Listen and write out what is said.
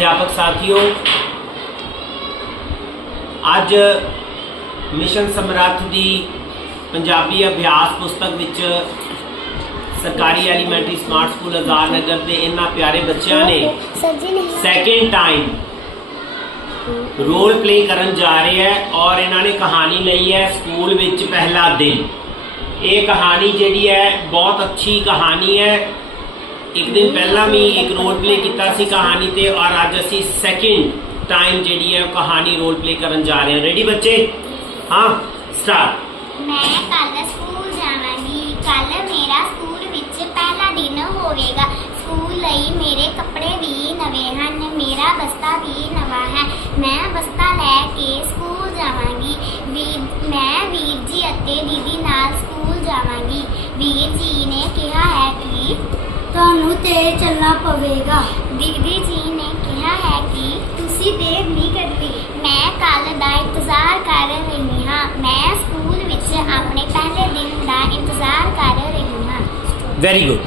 ਅਧਿਆਪਕ ਸਾਥੀਓ ਅੱਜ ਮਿਸ਼ਨ ਸਮਰੱਥ ਦੀ ਪੰਜਾਬੀ ਅਭਿਆਸ ਪੁਸਤਕ ਵਿੱਚ ਸਰਕਾਰੀ elementary smart school Azad Nagar ਦੇ ਇਹਨਾਂ ਪਿਆਰੇ ਬੱਚਿਆਂ ਨੇ ਸੈਕਿੰਡ ਟਾਈਮ ਰੋਲ ਪਲੇ ਕਰਨ ਜਾ ਰਹੇ ਹੈ ਔਰ ਇਹਨਾਂ ਨੇ ਕਹਾਣੀ ਲਈ ਹੈ ਸਕੂਲ ਵਿੱਚ ਪਹਿਲਾ ਦਿਨ। ਇਹ ਕਹਾਣੀ ਜਿਹੜੀ ਹੈ ਬਹੁਤ ਅੱਛੀ ਕਹਾਣੀ ਹੈ। ਇੱਕ ਦਿਨ ਪਹਿਲਾਂ ਵੀ ਇੱਕ ਰੋਲ ਪਲੇ ਕੀਤਾ ਸੀ ਕਹਾਣੀ ਤੇ, ਔਰ ਅੱਜ ਅਸੀਂ ਸੈਕਿੰਡ ਟਾਈਮ ਜਿਹੜੀ ਹੈ ਕਹਾਣੀ ਰੋਲ ਪਲੇ ਕਰਨ ਜਾ ਰਹੇ ਹਾਂ। ਰੈਡੀ ਬੱਚੇ? ਹਾਂ ਸਟਾਰਟ ਮੈਂ ਕੱਲ ਸਕੂਲ ਜਾਵਾਂਗੀ। ਕੱਲ ਮੇਰਾ ਸਕੂਲ ਵਿੱਚ ਪਹਿਲਾ ਦਿਨ ਹੋਵੇਗਾ। ਸਕੂਲ ਲਈ ਮੇਰੇ ਕੱਪੜੇ ਵੀ ਨਵੇਂ ਹਨ, ਮੇਰਾ ਬਸਤਾ ਵੀ ਨਵਾਂ ਹੈ। ਮੈਂ ਬਸਤਾ ਲੈ ਕੇ ਸਕੂਲ ਜਾਵਾਂਗੀ। ਵੀ ਮੈਂ ਵੀਰ ਜੀ ਅਤੇ ਦੀਦੀ ਨਾਲ ਸਕੂਲ ਜਾਵਾਂਗੀ। ਵੀਰ ਜੀ ਨੇ ਕਿਹਾ ਹੈ ਕਿ ਤੁਹਾਨੂੰ ਤੇਜ਼ ਚੱਲਣਾ ਪਵੇਗਾ। ਦੀਦੀ ਜੀ ਨੇ ਕਿਹਾ ਹੈ ਕਿ ਤੁਸੀਂ ਦੇਰ ਨਹੀਂ ਕਰਦੀ। ਮੈਂ ਕੱਲ ਦਾ ਇੰਤਜ਼ਾਰ ਕਰ ਰਹੀ ਹਾਂ। ਮੈਂ ਸਕੂਲ ਵਿੱਚ ਆਪਣੇ ਪਹਿਲੇ ਦਿਨ ਦਾ ਇੰਤਜ਼ਾਰ ਕਰ ਰਹੀ ਹਾਂ। Very good